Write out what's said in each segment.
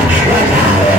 Hallelujah,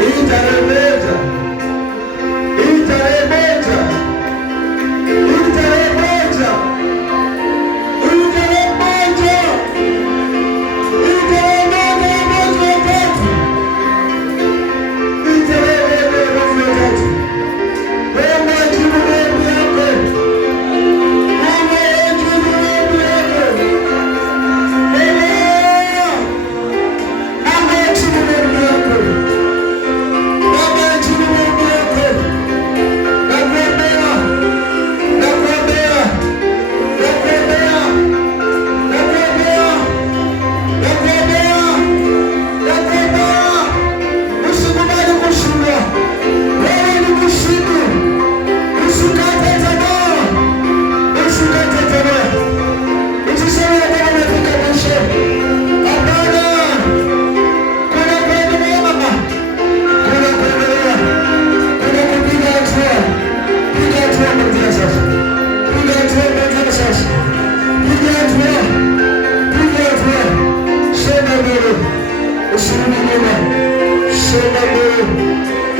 Hii tarehe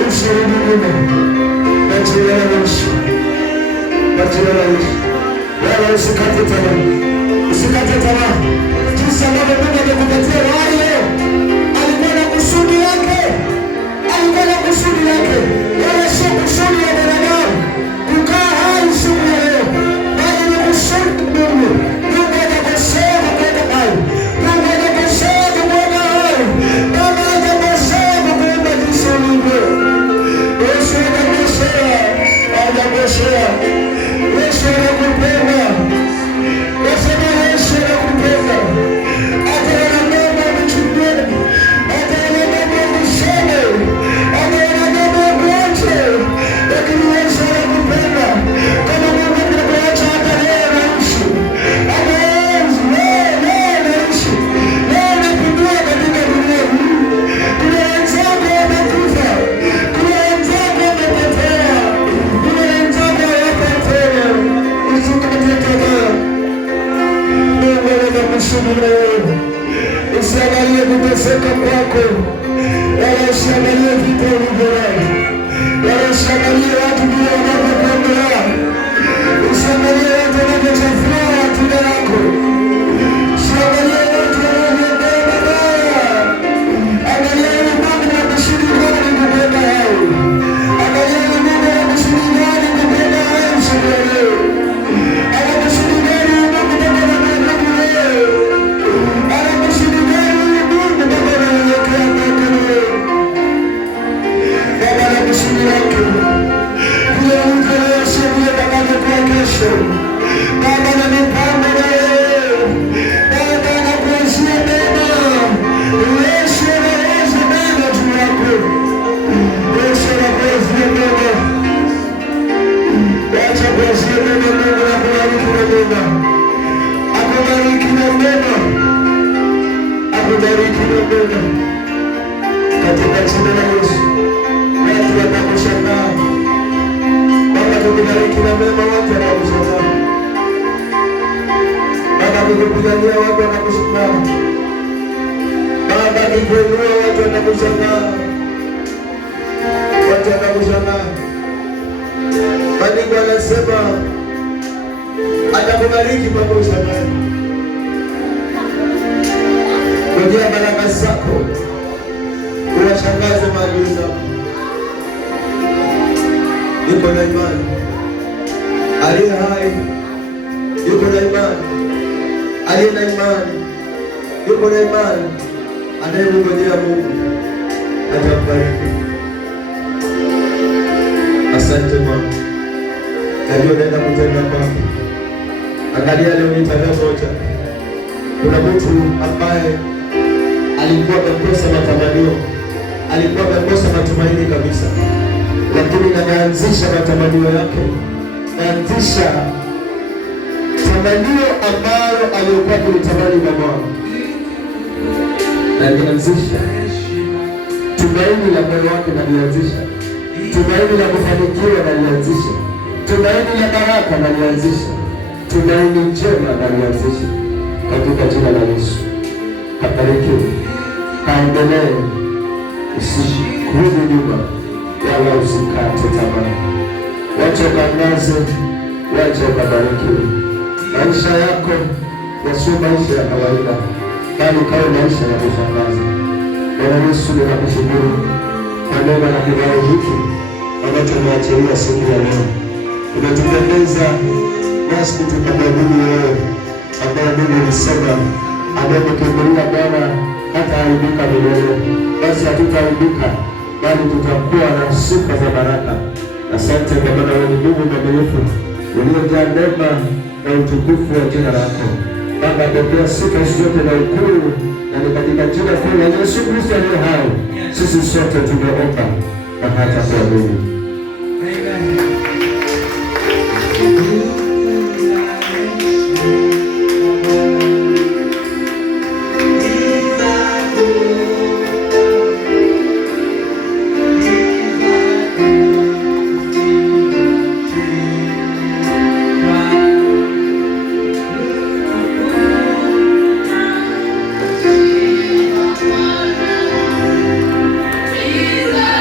usirudi nyuma. Kwa jina la Yesu, kwa jina la Yesu, wala usikate tamaa, usikate tamaa. Jinsi ambavyo Mungu amekupatia uhai leo, alikuwa na kusudi lake, alikuwa na kusudi lake, wala sio kusudi la binadamu kukaa hai siku ya leo, bali ni kusudi Mungu. Mungu anakusema kwenda hai, Mungu anakusema kwenda hai, Baba anakusema kwenda jinsi ulivyo. Yesu anakusema, anakusema, Yesu anakupenda. Nasema Yesu anakupenda. Hata wanadamu wamechukia, hata wanadamu wamesema, hata wanadamu wakuache, lakini Yesu anakupenda. Kama Mungu angekuacha hata leo anaishi, hata leo anaishi, leo anapindua katika dunia hii. Kuna wenzako wamekufa, kuna wenzako wamepotea, kuna wenzako hawako tena. Usikate tamaa. Mungu anakusudi na wewe. Usiangalie kuteseka kwako, wala usiangalie vitu ulivyo navyo, wala usiangalie watu vile wanavyokuongelea, usiangalie watu wanavyochafua matunda yako, usiangalie watu wanavyoongea mabaya. Angalia ni Mungu na kusudi gani kupenda hai, angalia ni Mungu na kusudi gani kupenda hai siku ya leo. Anakusudi gani Mungu pamoja na Mungu leo, anakusudi gani Mungu pamoja na kuelekea kwake leo. Baba anakusudi lake vile ulivyo leo sio vile utakavyokuwa kesho. Baba ana mipango na wewe, Baba anakuwazia mema. Yesu anaweza mema juu yako, Yesu anakuwazia mema. Wacha kuwazia mema Mungu na kubariki na mema, akubariki na mema, akubariki na mema katika jina la Yesu. Watu watakushangaa Baba, kukubariki na mema, watu watakushangaa Baba, kukupigania watu watakushangaa Baba, kikuinua watu watakushangaa, watu watakushangaa. Maandiko yanasema atakubariki mpaka ushangae. Ngojea baraka zako, uwashangaze maadui zako. Yuko na imani aliye hai, yuko na imani aliye na imani, yuko na imani anayemngojea Mungu atambariki. Asante Bwana, najua unaenda kutenda kwako. Angalia leo ni tarehe moja. Kuna mtu ambaye alikuwa amekosa matamanio, alikuwa amekosa matumaini kabisa, lakini anaanzisha matamanio yake, anaanzisha tamanio ambayo aliyokuwa kulitamani mama, alianzisha tumaini la moyo wake, alianzisha tumaini la kufanikiwa, alianzisha tumaini la baraka, alianzisha tumaini njema, alianzisha katika jina la Yesu. Kabarikiwe, kaendelee, usirudi nyuma wala usikate tamaa. Wacha ukangaze, wacha ukabarikiwe. Maisha yako yasiyo maisha ya kawaida, bali kawe maisha ya kushangaza. Bwana Yesu, ninakushukuru kwa neema na kibali hiki ambacho umeachilia siku ya leo. Umetupendeza nasi kutukamabuni wewe, ambaye Mungu ulisema anayemkimbilia Bwana hataaibika milele. Basi hatutaaibika, bali tutakuwa na sifa za baraka. Asante kwa maana wewe ni Mungu mwaminifu, uliojaa neema na utukufu wa jina lako. Baba, pokea sifa zote na ukuu, na ni katika jina kuu la Yesu Kristo aliye hai sisi sote tumeomba na hata kuamini. Jesus.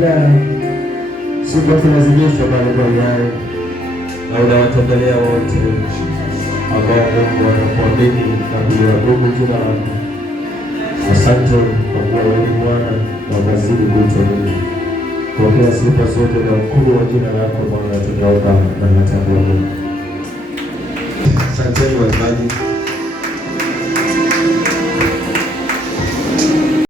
kawaida, siku tunazidisha mbalimbali yale, na unawatembelea wote ambao Mungu wanakuamini na kuliabudu jina lako. Asante kwa kuwa wewe Bwana na unazidi kutuamini. Pokea sifa zote na ukuu wa jina lako Bwana, tunaomba na tunatambua.